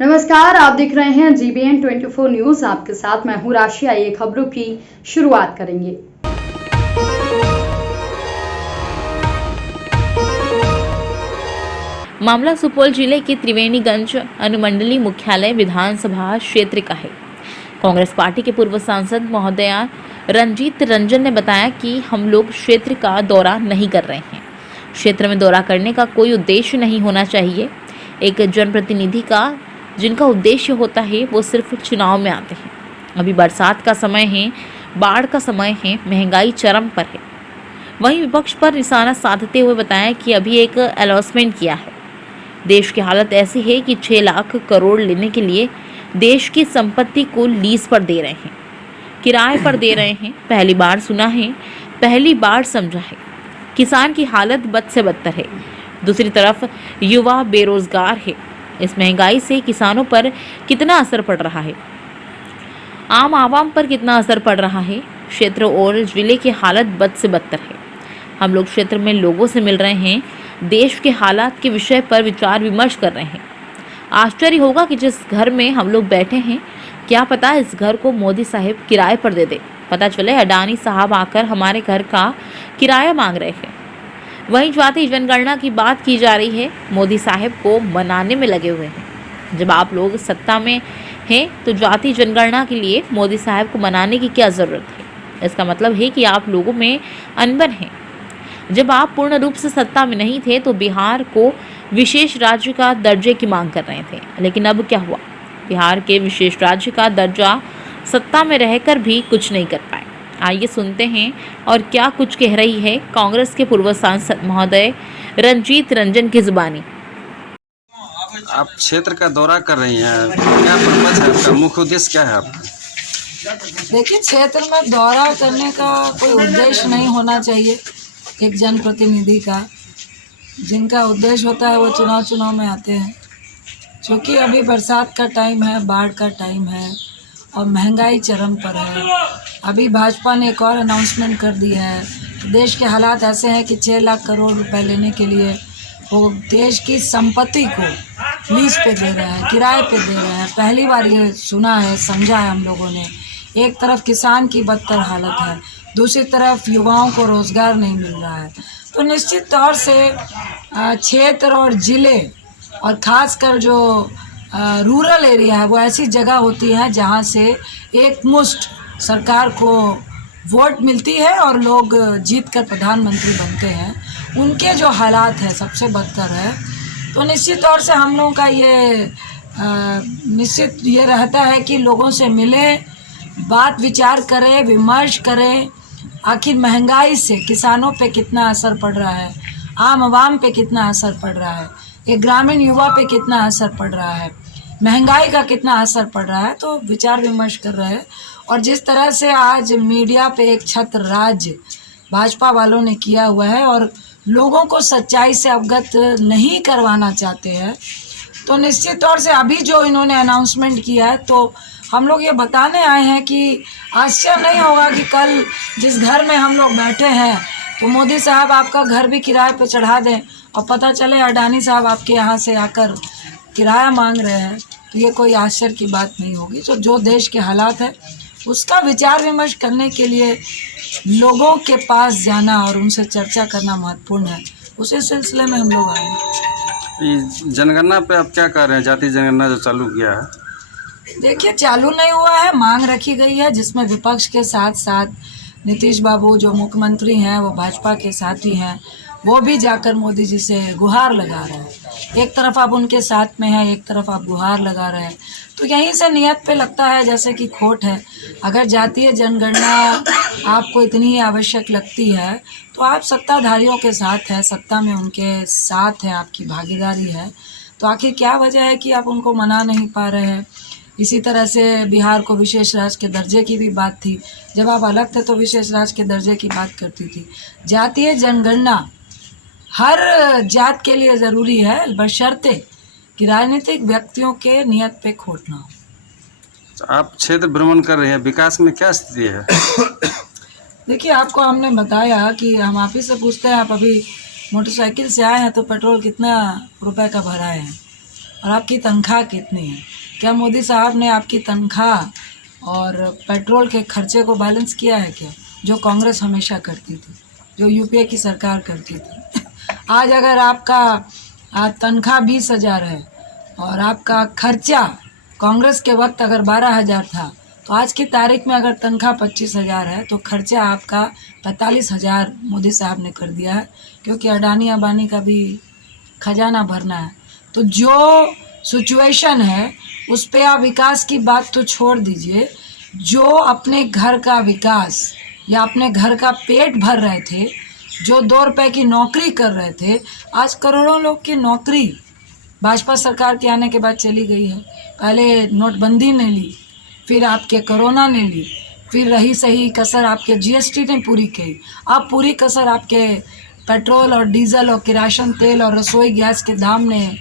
नमस्कार, आप देख रहे हैं GBN 24 न्यूज। आपके साथ मैं हूं राशि। आइए खबरों की शुरुआत करेंगे। मामला सुपौल जिले के त्रिवेणीगंज अनुमंडलीय मुख्यालय विधानसभा क्षेत्र का है। कांग्रेस पार्टी के पूर्व सांसद महोदया रंजीत रंजन ने बताया कि हम लोग क्षेत्र का दौरा नहीं कर रहे हैं। क्षेत्र में दौरा करने का कोई उद्देश्य नहीं होना चाहिए। एक जनप्रतिनिधि का जिनका उद्देश्य होता है वो सिर्फ चुनाव में आते हैं। अभी बरसात का समय है, बाढ़ का समय है, महंगाई चरम पर है। वहीं विपक्ष पर निशाना साधते हुए बताया कि अभी एक अनाउंसमेंट किया है। देश की हालत ऐसी है कि 6 लाख करोड़ लेने के लिए देश की संपत्ति को लीज पर दे रहे हैं, किराए पर दे रहे हैं। पहली बार सुना है, पहली बार समझा है। किसान की हालत बद से बदतर है। दूसरी तरफ युवा बेरोजगार है। इस महंगाई से किसानों पर कितना असर पड़ रहा है, आम आवाम पर कितना असर पड़ रहा है। क्षेत्र और जिले की हालत बद से बदतर है। हम लोग क्षेत्र में लोगों से मिल रहे हैं, देश के हालात के विषय पर विचार विमर्श कर रहे हैं। आश्चर्य होगा कि जिस घर में हम लोग बैठे हैं, क्या पता इस घर को मोदी साहब किराए पर दे दे। पता चले अडानी साहब आकर हमारे घर का किराया मांग रहे हैं। वहीं जाति जनगणना की बात की जा रही है। मोदी साहब को मनाने में लगे हुए हैं। जब आप लोग सत्ता में हैं तो जाति जनगणना के लिए मोदी साहब को मनाने की क्या ज़रूरत है। इसका मतलब है कि आप लोगों में अनबन है। जब आप पूर्ण रूप से सत्ता में नहीं थे तो बिहार को विशेष राज्य का दर्जे की मांग कर रहे थे, लेकिन अब क्या हुआ? बिहार के विशेष राज्य का दर्जा सत्ता में रहकर भी कुछ नहीं कर पाए। आइए सुनते हैं और क्या कुछ कह रही है कांग्रेस के पूर्व सांसद महोदय रंजीत रंजन की जुबानी। आप क्षेत्र का दौरा कर रही हैं, क्या पर्पज है आपका, मुख्य उद्देश्य क्या है आपका? देखिए, क्षेत्र में दौरा करने का कोई उद्देश्य नहीं होना चाहिए एक जनप्रतिनिधि का। जिनका उद्देश्य होता है वो चुनाव में आते हैं। क्योंकि अभी बरसात का टाइम है, बाढ़ का टाइम है और महंगाई चरम पर है। अभी भाजपा ने एक और अनाउंसमेंट कर दी है कि देश के हालात ऐसे हैं कि 6 लाख करोड़ रुपए लेने के लिए वो देश की संपत्ति को लीज पे दे रहे हैं, किराए पे दे रहे हैं। पहली बार ये सुना है, समझा है हम लोगों ने। एक तरफ किसान की बदतर हालत है, दूसरी तरफ युवाओं को रोज़गार नहीं मिल रहा है। तो निश्चित तौर से क्षेत्र और ज़िले और ख़ासकर जो रूरल एरिया है वो ऐसी जगह होती है जहाँ से एक मुश्त सरकार को वोट मिलती है और लोग जीत कर प्रधानमंत्री बनते हैं। उनके जो हालात है सबसे बदतर है। तो निश्चित तौर से हम लोगों का ये निश्चित ये रहता है कि लोगों से मिलें, बात विचार करें, विमर्श करें। आखिर महंगाई से किसानों पे कितना असर पड़ रहा है, आम आवाम पे कितना असर पड़ रहा है, एक ग्रामीण युवा पे कितना असर पड़ रहा है, महंगाई का कितना असर पड़ रहा है। तो विचार विमर्श कर रहे हैं। और जिस तरह से आज मीडिया पे एक छत्र राज भाजपा वालों ने किया हुआ है और लोगों को सच्चाई से अवगत नहीं करवाना चाहते हैं, तो निश्चित तौर से अभी जो इन्होंने अनाउंसमेंट किया है तो हम लोग ये बताने आए हैं कि आश्चर्य नहीं होगा कि कल जिस घर में हम लोग बैठे हैं तो मोदी साहब आपका घर भी किराए पे चढ़ा दें और पता चले अडानी साहब आपके यहाँ से आकर किराया मांग रहे हैं। तो ये कोई आश्चर्य की बात नहीं होगी। तो जो देश के हालात है उसका विचार विमर्श करने के लिए लोगों के पास जाना और उनसे चर्चा करना महत्वपूर्ण है। उसी सिलसिले में हम लोग आए हैं। ये जनगणना पे आप क्या कर रहे हैं? जाति जनगणना जो चालू किया है, देखिए, चालू नहीं हुआ है, मांग रखी गई है जिसमें विपक्ष के साथ साथ नीतीश बाबू जो मुख्यमंत्री हैं वो भाजपा के साथी हैं, वो भी जाकर मोदी जी से गुहार लगा रहे हैं। एक तरफ आप उनके साथ में हैं, एक तरफ आप गुहार लगा रहे हैं। तो यहीं से नियत पे लगता है जैसे कि खोट है। अगर जातीय जनगणना आपको इतनी आवश्यक लगती है तो आप सत्ताधारियों के साथ हैं, सत्ता में उनके साथ हैं, आपकी भागीदारी है। तो आखिर क्या वजह है कि आप उनको मना नहीं पा रहे हैं? इसी तरह से बिहार को विशेष राज्य के दर्जे की भी बात थी। जब आप अलग थे तो विशेष राज्य के दर्जे की बात करती थी। जातीय जनगणना हर जात के लिए ज़रूरी है, बशर्ते कि राजनीतिक व्यक्तियों के नियत पे खोट ना हो। तो आप क्षेत्र भ्रमण कर रहे हैं, विकास में क्या स्थिति है? देखिए, आपको हमने बताया कि हम आप ही से पूछते हैं, आप अभी मोटरसाइकिल से आए हैं तो पेट्रोल कितना रुपए का भरा है? और आपकी तनख्वाह कितनी है? क्या मोदी साहब ने आपकी तनख्वाह और पेट्रोल के खर्चे को बैलेंस किया है क्या, जो कांग्रेस हमेशा करती थी, जो यूपीए की सरकार करती थी? आज अगर आपका तनख्वाह 20,000 है और आपका खर्चा कांग्रेस के वक्त अगर 12,000 था, तो आज की तारीख में अगर तनख्वाह 25,000 है तो खर्चा आपका 45,000 मोदी साहब ने कर दिया है, क्योंकि अडानी अंबानी का भी खजाना भरना है। तो जो सिचुएशन है उस पे आप विकास की बात तो छोड़ दीजिए, जो अपने घर का विकास या अपने घर का पेट भर रहे थे, जो 2 रुपए की नौकरी कर रहे थे, आज करोड़ों लोग की नौकरी भाजपा सरकार के आने के बाद चली गई है। पहले नोटबंदी ने ली, फिर आपके कोरोना ने ली, फिर रही सही कसर आपके जीएसटी ने पूरी की, अब पूरी कसर आपके पेट्रोल और डीजल और किरासन तेल और रसोई गैस के दाम ने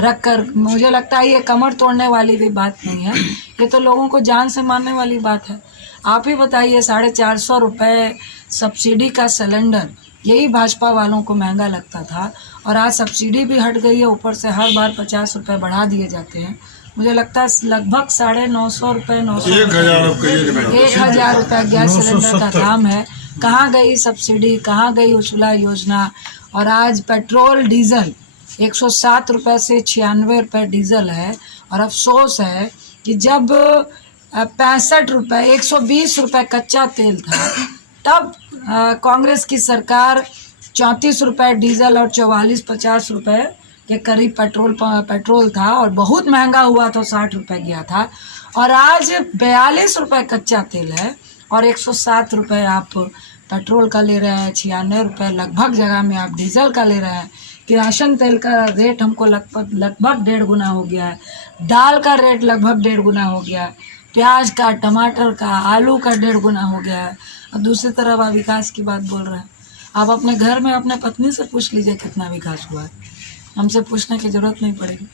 रख कर, मुझे लगता है ये कमर तोड़ने वाली भी बात नहीं है, ये तो लोगों को जान से मारने वाली बात है। आप ही बताइए, 450 रुपये सब्सिडी का सिलेंडर, यही भाजपा वालों को महंगा लगता था, और आज सब्सिडी भी हट गई है, ऊपर से हर बार 50 रुपये बढ़ा दिए जाते हैं। मुझे लगता है लगभग 950 रुपये 1,000 रुपये गैस सिलेंडर का दाम है। कहाँ गई सब्सिडी, कहाँ गई उज्ज्वला योजना? और आज पेट्रोल डीजल 107 रुपये से 96 रुपये डीजल है, और अफसोस है कि जब 65 रुपये 120 रुपये कच्चा तेल था, तब कांग्रेस की सरकार 34 रुपये डीजल और 44-50 रुपये के करीब पेट्रोल था, और बहुत महंगा हुआ तो 60 रुपये गया था। और आज 42 रुपये कच्चा तेल है और 107 रुपये आप पेट्रोल का ले रहे हैं, 96 रुपये लगभग जगह में आप डीजल का ले रहे हैं। किरासन तेल का रेट हमको लगभग 1.5 गुना हो गया है, दाल का रेट लगभग 1.5 गुना हो गया है, प्याज का, टमाटर का, आलू का 1.5 गुना हो गया है। और दूसरी तरफ आप विकास की बात बोल रहे हैं। आप अपने घर में अपने पत्नी से पूछ लीजिए कितना विकास हुआ है, हमसे पूछने की ज़रूरत नहीं पड़ेगी।